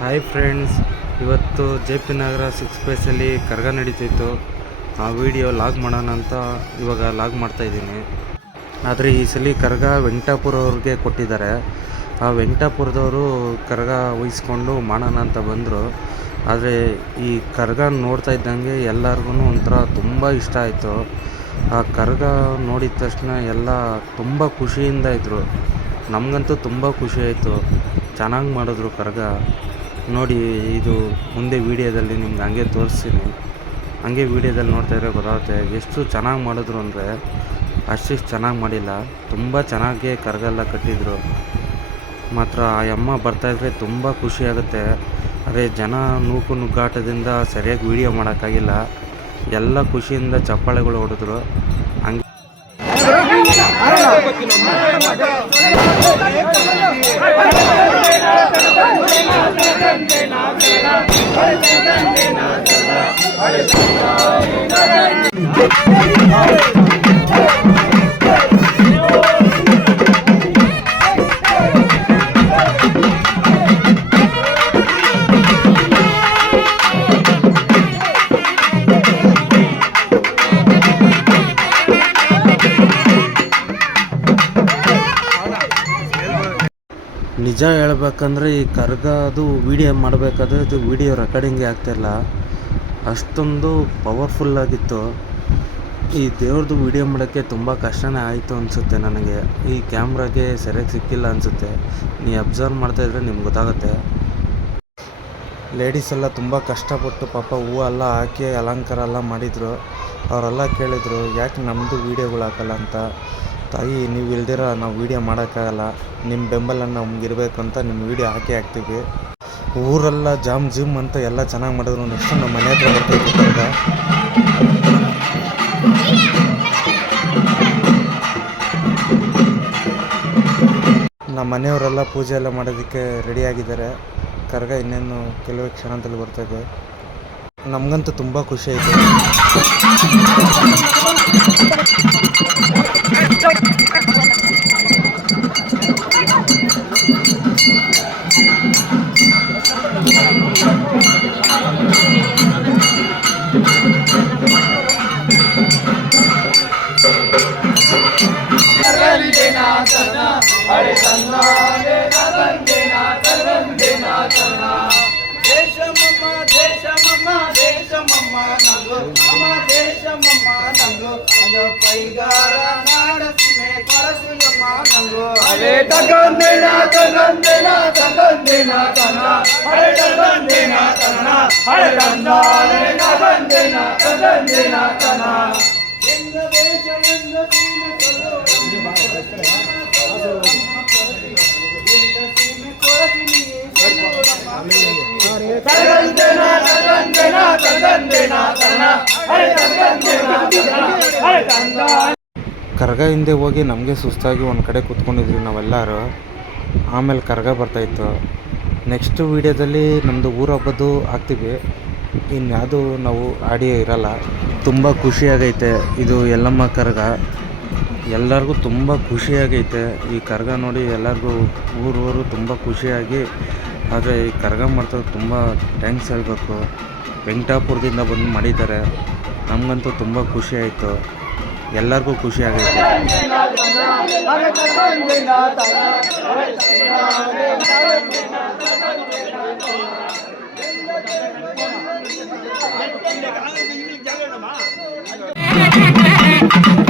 Hi friends ಇವತ್ತು J P Nagar six ಪ್ಲೇಸಲ್ಲಿ ಕರ್ಗ ನಡೀತಿತ್ತು. ಆ ವಿಡಿಯೋ ಲಾಗ್ ಮಾಡೋಣ ಅಂತ ಇವಾಗ ಲಾಗ್ ಮಾಡ್ತಾಯಿದ್ದೀನಿ ಆದರೆ ಈ ಸಲ ಕರ್ಗ ವೆಂಕಟಾಪುರ ಅವ್ರಿಗೆ ಕೊಟ್ಟಿದ್ದಾರೆ. ಆ ವೆಂಕಟಾಪುರದವರು ಕರ್ಗ ವಹಿಸ್ಕೊಂಡು ಮಾಡೋಣ ಅಂತ ಬಂದರು. ಆದರೆ ಈ ಕರ್ಗ ನೋಡ್ತಾ ಇದ್ದಂಗೆ ಎಲ್ಲರಿಗೂ ಒಂಥರ ತುಂಬ ಇಷ್ಟ ಆಯಿತು. ಆ ಕರ್ಗ ನೋಡಿದ ತಕ್ಷಣ ಎಲ್ಲ ತುಂಬ ಖುಷಿಯಿಂದ ಇದ್ದರು ನಮಗಂತೂ ತುಂಬ ಖುಷಿ ಆಯಿತು. ಚೆನ್ನಾಗಿ ಮಾಡಿದ್ರು ಕರ್ಗ. ನೋಡಿ ಇದು ಮುಂದೆ ವೀಡಿಯೋದಲ್ಲಿ ನಿಮ್ಗೆ ಹಂಗೆ ತೋರಿಸ್ತೀನಿ. ಹಂಗೆ ವೀಡಿಯೋದಲ್ಲಿ ನೋಡ್ತಾ ಇದ್ರೆ ಗೊತ್ತಾಗುತ್ತೆ ಎಷ್ಟು ಚೆನ್ನಾಗಿ ಮಾಡಿದ್ರು ಅಂದರೆ ಅಷ್ಟಿಷ್ಟು ಚೆನ್ನಾಗಿ ಮಾಡಿಲ್ಲ. ತುಂಬ ಚೆನ್ನಾಗೇ ಕರಗಲ್ಲ ಕಟ್ಟಿದ್ರು. ಮಾತ್ರ ಆ ಅಮ್ಮ ಬರ್ತಾಯಿದ್ರೆ ತುಂಬ ಖುಷಿ ಆಗುತ್ತೆ. ಅದೇ ಜನ ನೂಕು ನುಗ್ಗಾಟದಿಂದ ಸರಿಯಾಗಿ ವೀಡಿಯೋ ಮಾಡೋಕ್ಕಾಗಿಲ್ಲ. ಎಲ್ಲ ಖುಷಿಯಿಂದ ಚಪ್ಪಾಳೆಗಳು ಹೊಡೆದ್ರು. ಹಂಗೆ ನಿಜ ಹೇಳ್ಬೇಕಂದ್ರೆ ಈ ಕರ್ಗದು ವಿಡಿಯೋ ಮಾಡಬೇಕಾದ್ರೆ ಇದು ವಿಡಿಯೋ ರೆಕಾರ್ಡಿಂಗೇ ಆಗ್ತಾಯಿಲ್ಲ ಅಷ್ಟೊಂದು ಪವರ್ಫುಲ್ ಆಗಿತ್ತು. ಈ ದೇವ್ರದ್ದು ವೀಡಿಯೋ ಮಾಡೋಕ್ಕೆ ತುಂಬ ಕಷ್ಟನೇ ಆಯಿತು ಅನಿಸುತ್ತೆ ನನಗೆ. ಈ ಕ್ಯಾಮ್ರಾಗೆ ಸರಿಯಾಗಿ ಸಿಕ್ಕಿಲ್ಲ ಅನಿಸುತ್ತೆ. ನೀ ಅಬ್ಸರ್ವ್ ಮಾಡ್ತಾ ಇದ್ರೆ ನಿಮ್ಗೆ ಗೊತ್ತಾಗುತ್ತೆ. ಲೇಡೀಸ್ ಎಲ್ಲ ತುಂಬ ಕಷ್ಟಪಟ್ಟು ಪಾಪ ಹೂವು ಎಲ್ಲ ಹಾಕಿ ಅಲಂಕಾರ ಎಲ್ಲ ಮಾಡಿದರು. ಅವರೆಲ್ಲ ಕೇಳಿದರು, ಯಾಕೆ ನಮ್ಮದು ವೀಡಿಯೋಗಳು ಹಾಕಲ್ಲ ಅಂತ? ತಾಯಿ ನೀವು ಇಲ್ದಿರ ನಾವು ವೀಡಿಯೋ ಮಾಡೋಕ್ಕಾಗಲ್ಲ. ನಿಮ್ಮ ಬೆಂಬಲ ನಮ್ಗೆ ಇರಬೇಕು ಅಂತ ನಿಮ್ಮ ವೀಡಿಯೋ ಹಾಕಿ ಹಾಕ್ತೀವಿ. ಊರೆಲ್ಲ ಜಾಮ್ ಜಿಮ್ ಅಂತ ಎಲ್ಲ ಚೆನ್ನಾಗಿ ಮಾಡಿದ್ರು. ನೆಕ್ಸ್ಟ್ ನಮ್ಮ ಮನೆ ಹತ್ರ ಬರ್ತೈತೆ ನಮ್ಮ ಮನೆಯವರೆಲ್ಲ ಪೂಜೆ ಎಲ್ಲ ಮಾಡೋದಕ್ಕೆ ರೆಡಿಯಾಗಿದ್ದಾರೆ ಕರ್ಗ ಇನ್ನೇನು ಕೆಲವೇ ಕ್ಷಣದಲ್ಲಿ ಬರ್ತದೆ ನಮಗಂತೂ ತುಂಬ ಖುಷಿ ಆಯಿತು. सर्वञ्जनाथन हरे तन्नारे तन्नाथन जनाथन देश मम देश मम देश मम नंगो मम देश मम नंगो नंगो पैगारा नाडस में करसु मम नंगो हरे तगन देना तगन देना तगन देना तना हरे तगन देना तना हरे तन्नारे तगन देना तगन देना तना ಕರ್ಗ ಹಿಂದೆ ಹೋಗಿ ನಮಗೆ ಸುಸ್ತಾಗಿ ಒಂದು ಕಡೆ ಕೂತ್ಕೊಂಡಿದ್ವಿ ನಾವೆಲ್ಲರೂ. ಆಮೇಲೆ ಕರ್ಗ ಬರ್ತಾಯಿತ್ತು ನೆಕ್ಸ್ಟ್ ವೀಡಿಯೋದಲ್ಲಿ ನಮ್ಮದು ಊರ ಹಬ್ಬದ್ದು ಹಾಕ್ತೀವಿ ಇನ್ಯಾವುದು ನಾವು ಆಡಿಯೋ ಇರಲ್ಲ. ತುಂಬ ಖುಷಿಯಾಗೈತೆ ಇದು ಎಲ್ಲಮ್ಮ ಕರ್ಗ. ಎಲ್ಲರಿಗೂ ತುಂಬ ಖುಷಿಯಾಗೈತೆ ಈ ಕರ್ಗ ನೋಡಿ ಎಲ್ಲರಿಗೂ ಊರೂರು ತುಂಬ ಖುಷಿಯಾಗಿ ಆದರೆ ಈ ಕರಗ ಮಾಡ್ತಾ ತುಂಬ ಥ್ಯಾಂಕ್ಸ್ ಹೇಳಬೇಕು. ವೆಂಕಟಾಪುರದಿಂದ ಬಂದು ಮಾಡಿದ್ದಾರೆ. ನಮಗಂತೂ ತುಂಬ ಖುಷಿ ಆಯಿತು. ಎಲ್ಲರಿಗೂ ಖುಷಿ ಆಗೈತೆ.